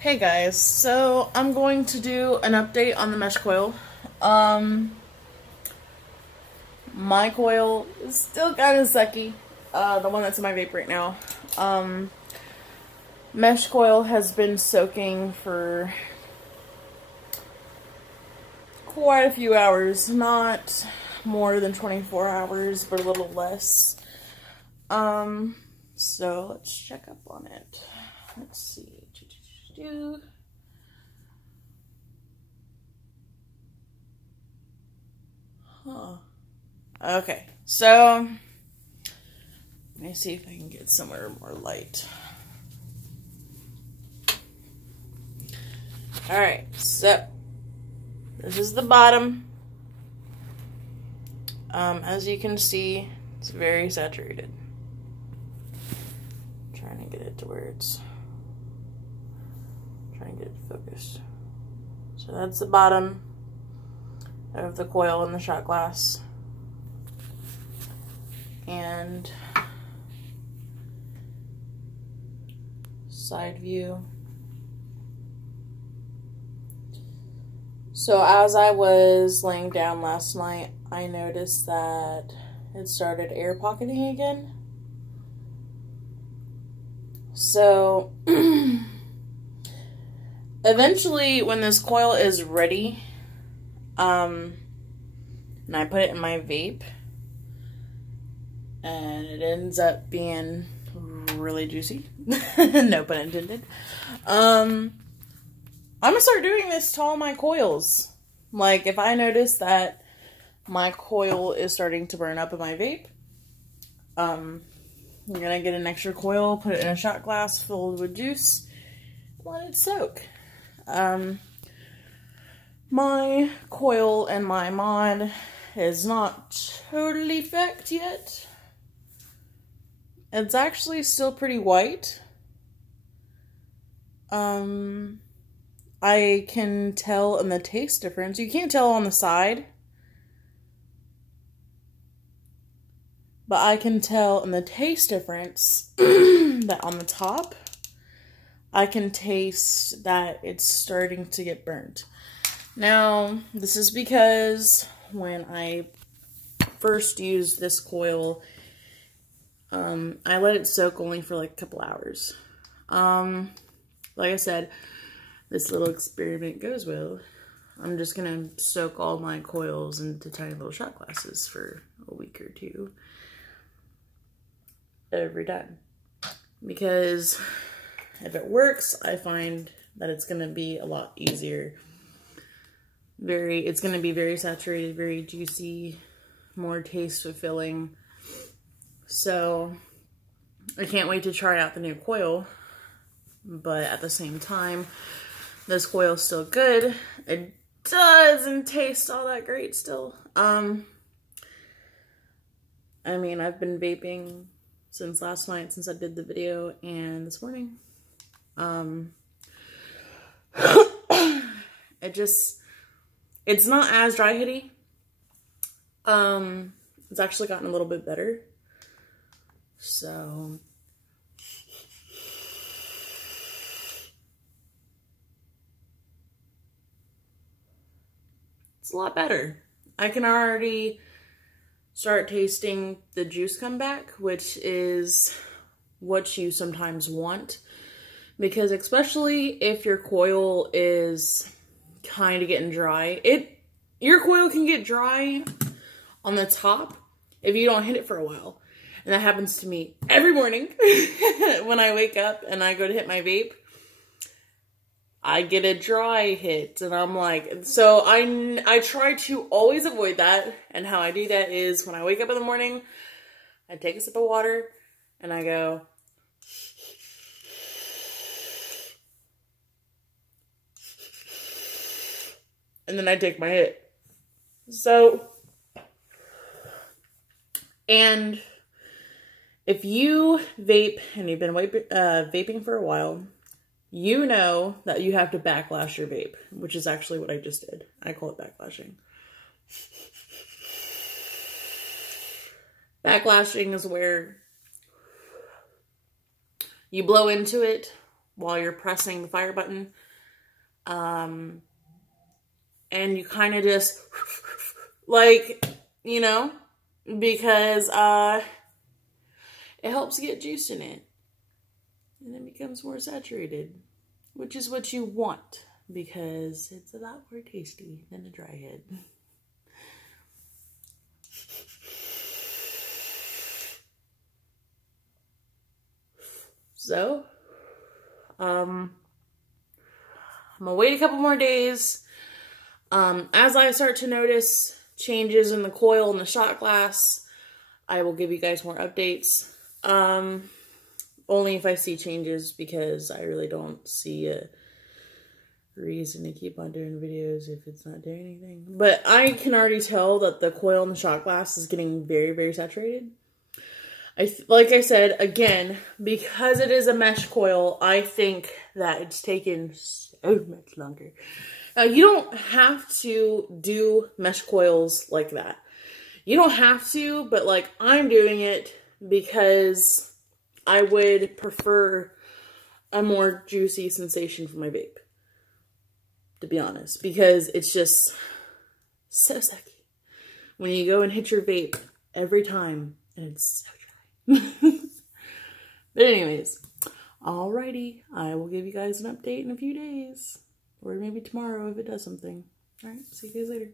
Hey guys, so I'm going to do an update on the mesh coil. My coil is still kind of sucky, the one that's in my vape right now. Mesh coil has been soaking for quite a few hours, not more than 24 hours, but a little less. So let's check up on it. Let's see. Huh. Okay, so let me see if I can get somewhere more light. Alright, so this is the bottom. As you can see, it's very saturated. I'm trying to get it to where it's trying to get it focused. So that's the bottom of the coil in the shot glass. And side view. So as I was laying down last night, I noticed that it started air pocketing again. So eventually when this coil is ready, and I put it in my vape, and it ends up being really juicy, no pun intended, I'm gonna start doing this to all my coils. Like, if I notice that my coil is starting to burn up in my vape, I'm gonna get an extra coil, put it in a shot glass filled with juice, let it soak. My coil and my mod is not totally fucked yet. It's actually still pretty white. I can tell in the taste difference. You can't tell on the side, but I can tell in the taste difference that on the top, I can taste that it's starting to get burnt. Now, this is because when I first used this coil, I let it soak only for like a couple hours. Like I said, this little experiment goes well. I'm just gonna soak all my coils into tiny little shot glasses for a week or two every time. Because if it works, I find that it's gonna be a lot easier. It's gonna be very saturated, very juicy, more taste fulfilling. So I can't wait to try out the new coil, but at the same time, this coil's still good. It doesn't taste all that great still. I mean, I've been vaping since last night, since I did the video, and this morning. It's not as dry hitty. It's actually gotten a little bit better. So it's a lot better. I can already start tasting the juice come back, which is what you sometimes want. Because especially if your coil is kind of getting dry, your coil can get dry on the top if you don't hit it for a while. And that happens to me every morning when I wake up and I go to hit my vape. I get a dry hit, and I'm like, so I try to always avoid that. And how I do that is when I wake up in the morning, I take a sip of water and I go, and then I take my hit. So, and if you vape and you've been vaping for a while, you know that you have to backlash your vape, which is actually what I just did. I call it backlashing. Backlashing is where you blow into it while you're pressing the fire button. And you kind of just, like, you know, because it helps get juice in it. And it becomes more saturated, which is what you want, because it's a lot more tasty than a dry head. So, I'm gonna wait a couple more days. As I start to notice changes in the coil and the shot glass, I will give you guys more updates. Only if I see changes, because I really don't see a reason to keep on doing videos if it's not doing anything. But I can already tell that the coil and the shot glass is getting very, very saturated. Like I said, again, because it is a mesh coil, I think that it's taken so much longer. Now, you don't have to do mesh coils like that. You don't have to, but like I'm doing it because I would prefer a more juicy sensation for my vape, to be honest, because it's just so sucky when you go and hit your vape every time and it's so dry. But anyways, alrighty, I will give you guys an update in a few days, or maybe tomorrow if it does something. Alright, see you guys later.